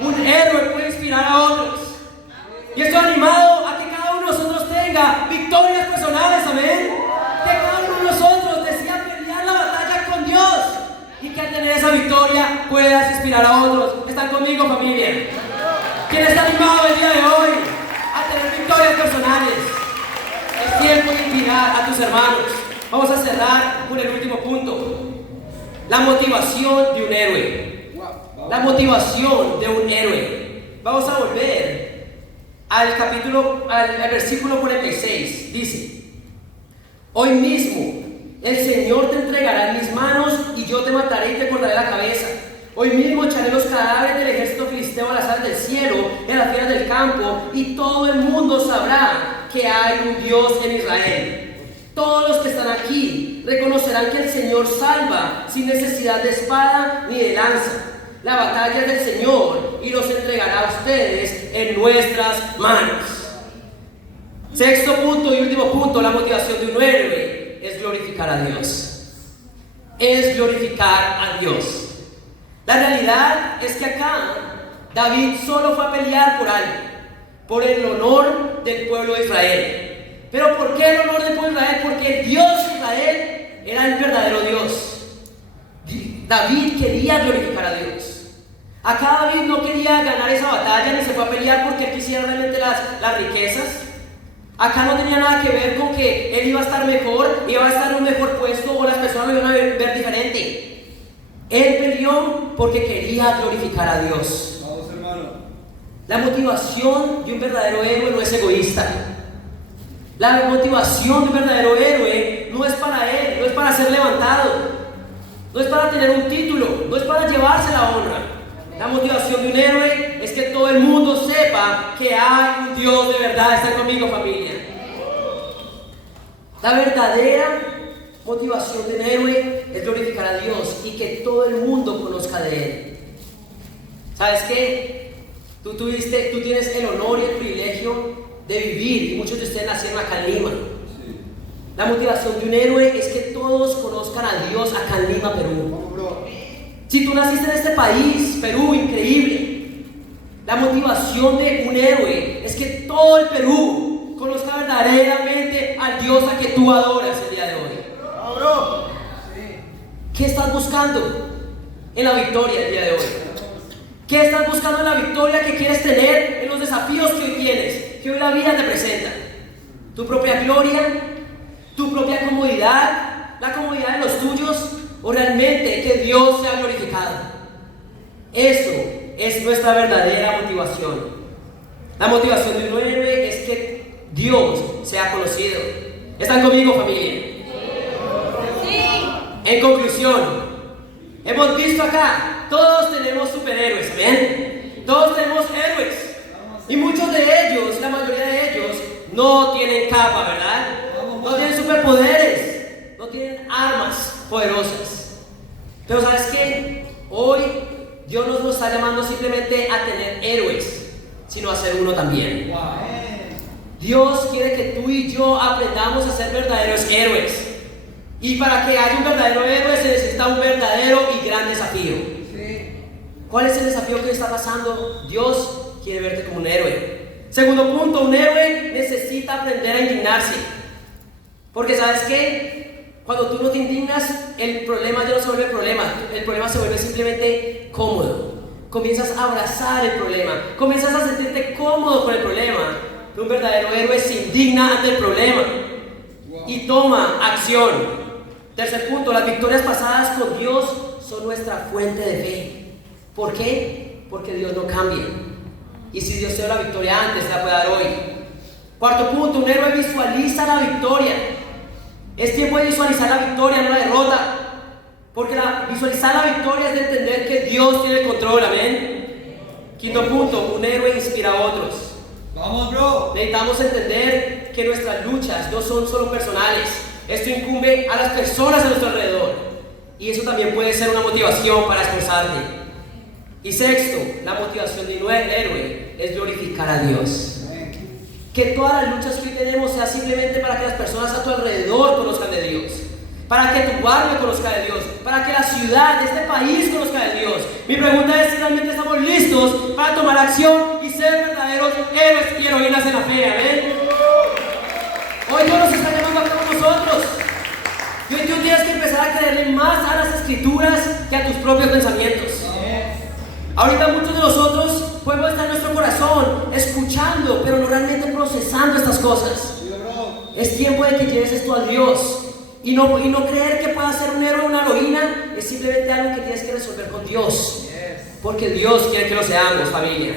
Un héroe puede inspirar a otros. Y estoy animado a que cada uno de nosotros tenga victorias personales, amén. Que cada uno de nosotros decida pelear la batalla con Dios y que al tener esa victoria puedas inspirar a otros. ¿Están conmigo, familia? ¿Quién está animado el día de hoy a tener victorias personales? Es tiempo de inspirar a tus hermanos. Vamos a cerrar con el último punto. La motivación de un héroe. La motivación de un héroe. Vamos a volver al versículo 46. Dice: hoy mismo El Señor te entregará en mis manos y yo te mataré y te cortaré la cabeza. Hoy mismo echaré los cadáveres del ejército filisteo a las aves del cielo, en las fieras del campo, y todo el mundo sabrá que hay un Dios en Israel. Todos los que están aquí reconocerán que el Señor salva sin necesidad de espada ni de lanza. La batalla es del Señor y los entregará a ustedes en nuestras manos. Sexto punto y último punto, la motivación de un héroe es glorificar a Dios. Es glorificar a Dios. La realidad es que acá David solo fue a pelear por algo, por el honor del pueblo de Israel. ¿Pero por qué el honor del pueblo de Israel? Porque el Dios de Israel era el verdadero Dios. David quería glorificar a Dios. Acá David no quería ganar esa batalla ni se fue a pelear porque quisiera realmente las riquezas. Acá no tenía nada que ver con que él iba a estar mejor, iba a estar en un mejor puesto o las personas lo iban a ver diferente. Él peleó porque quería glorificar a Dios. Vamos, hermano. La motivación de un verdadero héroe no es egoísta. La motivación de un verdadero héroe no es para él, no es para ser levantado, no es para tener un título, no es para llevarse la honra. La motivación de un héroe es que todo el mundo sepa que hay un Dios de verdad. ¿Están conmigo, familia? La verdadera motivación de un héroe es glorificar a Dios y que todo el mundo conozca de Él. ¿Sabes qué? Tú tienes el honor y el privilegio de vivir, y muchos de ustedes nacieron acá en Lima. Sí. La motivación de un héroe es que todos conozcan a Dios acá en Lima, Perú. Vamos, bro. Si tú naciste en este país, Perú, increíble. La motivación de un héroe es que todo el Perú conozca verdaderamente al Dios a que tú adoras el día de hoy. Vamos, bro. Sí. ¿Qué estás buscando en la victoria el día de hoy? ¿Qué estás buscando en la victoria que quieres tener en los desafíos que hoy tienes, que hoy la vida te presenta? ¿Tu propia gloria? ¿Tu propia comodidad? ¿La comodidad de los tuyos? ¿O realmente que Dios sea glorificado? Eso es nuestra verdadera motivación. La motivación de un héroe es que Dios sea conocido. ¿Están conmigo, familia? Sí. En conclusión, hemos visto acá, todos tenemos superhéroes, ¿amén? Todos tenemos héroes. Y muchos de ellos, la mayoría de ellos, no tienen capa, ¿verdad? No tienen superpoderes, no tienen armas poderosas. Pero ¿sabes qué? Hoy Dios nos está llamando simplemente a tener héroes, sino a ser uno también. Dios quiere que tú y yo aprendamos a ser verdaderos héroes. Y para que haya un verdadero héroe se necesita un verdadero y gran desafío. ¿Cuál es el desafío que está pasando? Dios quiere verte como un héroe. Segundo punto, un héroe necesita aprender a indignarse. Porque ¿sabes qué? Cuando tú no te indignas, el problema ya no se vuelve problema. El problema se vuelve simplemente cómodo. Comienzas a abrazar el problema. Comienzas a sentirte cómodo con el problema. Pero un verdadero héroe se indigna ante el problema y toma acción. Tercer punto, las victorias pasadas con Dios son nuestra fuente de fe. ¿Por qué? Porque Dios no cambia. Y si Dios te dio la victoria antes, te la puede dar hoy. Cuarto punto, un héroe visualiza la victoria. Es tiempo de visualizar la victoria, no la derrota. Porque visualizar la victoria es de entender que Dios tiene el control, amén. Quinto punto, un héroe inspira a otros. Vamos, bro. Necesitamos entender que nuestras luchas no son solo personales. Esto incumbe a las personas a nuestro alrededor. Y eso también puede ser una motivación para esforzarte. Y sexto, la motivación de un héroe es glorificar a Dios. Que todas las luchas que hoy tenemos sea simplemente para que las personas a tu alrededor conozcan de Dios. Para que tu barrio conozca de Dios. Para que la ciudad de este país conozca de Dios. Mi pregunta es si realmente estamos listos para tomar acción y ser verdaderos héroes y heroínas en la fe. Amén. Hoy Dios nos está llamando a todos nosotros. Y hoy tú tienes que empezar a creerle más a las escrituras que a tus propios pensamientos. Ahorita muchos de nosotros podemos estar en nuestro corazón escuchando, pero no realmente procesando estas cosas. Es tiempo de que lleves esto a Dios. Y no creer que puedas ser un héroe o una heroína es simplemente algo que tienes que resolver con Dios. Porque Dios quiere que lo seamos, familia.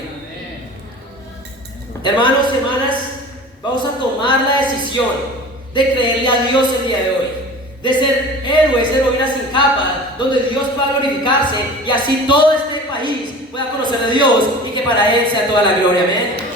Hermanos, hermanas, vamos a tomar la decisión de creerle a Dios el día de hoy. de ser héroes, heroínas sin capa, donde Dios pueda glorificarse y así todo este país pueda conocer a Dios y que para Él sea toda la gloria. Amén.